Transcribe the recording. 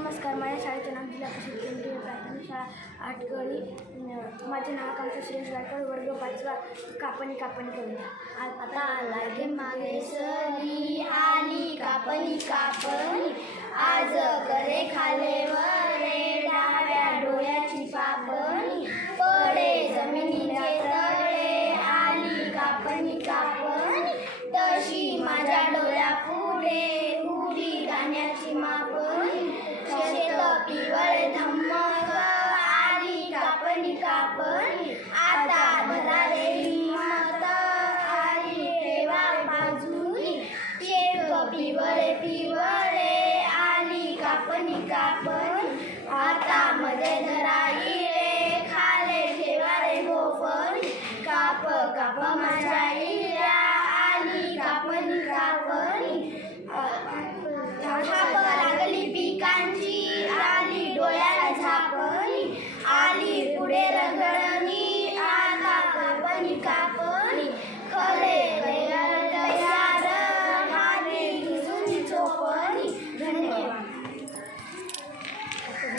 नमस्कार माझ्या शाळेचे नाव जिल्हा परिषद केंद्रीय प्राथमिक शाळा आटकळी. माझे नाव आकांक्षा सुरेश गायकवाड वर्ग पाचवा. कापणी कापणी कविता आ- आता आला मागे सरी आली कापणी कापणी. पिवळ धम्म आली कापणी कापणी. आता भराले हिंमत आली ठेवा बाजूनी. शेक पिवळे पिवळे आली कापणी कापणी. आता मध्ये धराई रे खाले ठेवा रे गोपणी काप काप माझ्या आली कापणी काप